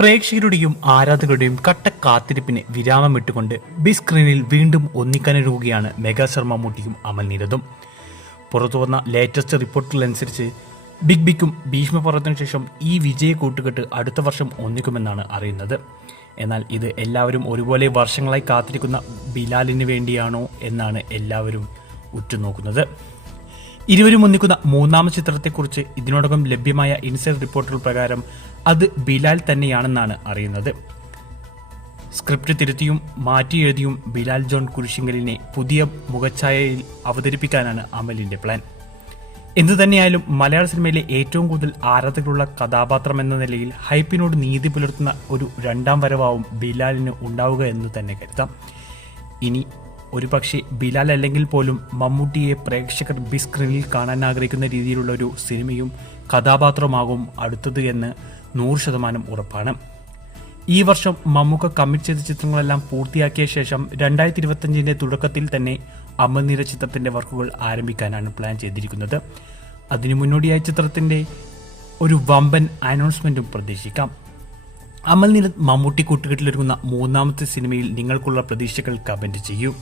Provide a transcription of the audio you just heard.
പ്രേക്ഷകരുടെയും ആരാധകരുടെയും കട്ട കാത്തിരിപ്പിന് വിരാമമിട്ടുകൊണ്ട് ബിഗ് സ്ക്രീനിൽ വീണ്ടും ഒന്നിക്കാനൊരുങ്ങുകയാണ് മെഗാസ്റ്റാർ മമ്മൂട്ടിയും അമൽ നീരദും. പുറത്തുവന്ന ലേറ്റസ്റ്റ് റിപ്പോർട്ടുകളനുസരിച്ച് ബിഗ് ബിക്കും ഭീഷ്മപർവ്വത്തിനു ശേഷം ഈ വിജയ കൂട്ടുകെട്ട് അടുത്ത വർഷം ഒന്നിക്കുമെന്നാണ് അറിയുന്നത്. എന്നാൽ ഇത് എല്ലാവരും ഒരുപോലെ വർഷങ്ങളായി കാത്തിരിക്കുന്ന ബിലാലിന് വേണ്ടിയാണോ എന്നാണ് എല്ലാവരും ഉറ്റുനോക്കുന്നത്. ഇരുവരും ഒന്നിക്കുന്ന മൂന്നാമത്തെ ചിത്രത്തെക്കുറിച്ച് ഇതിനോടകം ലഭ്യമായ ഇൻസൈഡ് റിപ്പോർട്ടുകൾ പ്രകാരം അത് ബിലാൽ തന്നെയാണെന്നാണ് അറിയുന്നത്. സ്ക്രിപ്റ്റ് തിരുത്തിയും മാറ്റി എഴുതിയും ബിലാൽ ജോൺ കുരിശിങ്കലിനെ പുതിയ മുഖഛായയിൽ അവതരിപ്പിക്കാനാണ് അമലിന്റെ പ്ലാൻ. എന്തുതന്നെയായാലും മലയാള സിനിമയിലെ ഏറ്റവും കൂടുതൽ ആരാധകരുള്ള കഥാപാത്രം എന്ന നിലയിൽ ഹൈപ്പിനോട് നീതി പുലർത്തുന്ന ഒരു രണ്ടാം വരവാവും ബിലാലിന് ഉണ്ടാവുക എന്ന് തന്നെ കരുതാം. ഇനി ഒരുപക്ഷെ ബിലാൽ അല്ലെങ്കിൽ പോലും മമ്മൂട്ടിയെ പ്രേക്ഷകർ ബിഗ് സ്ക്രീനിൽ കാണാൻ ആഗ്രഹിക്കുന്ന രീതിയിലുള്ള ഒരു സിനിമയും കഥാപാത്രമാകും അടുത്തത് എന്ന് 100% ഉറപ്പാണ്. ഈ വർഷം മമ്മൂക്ക കമ്മിറ്റ് ചെയ്ത ചിത്രങ്ങളെല്ലാം പൂർത്തിയാക്കിയ ശേഷം 2025 തുടക്കത്തിൽ തന്നെ അമൽ നീരദ് ചിത്രത്തിന്റെ വർക്കുകൾ ആരംഭിക്കാനാണ് പ്ലാൻ ചെയ്തിരിക്കുന്നത്. അതിനു മുന്നോടിയായി ചിത്രത്തിന്റെ ഒരു വമ്പൻ അനൗൺസ്മെന്റും പ്രതീക്ഷിക്കാം. അമൽ നീരദ് മമ്മൂട്ടി കൂട്ടുകെട്ടിലൊരുങ്ങുന്ന മൂന്നാമത്തെ സിനിമയിൽ നിങ്ങൾക്കുള്ള പ്രതീക്ഷകൾ കമന്റ് ചെയ്യൂ.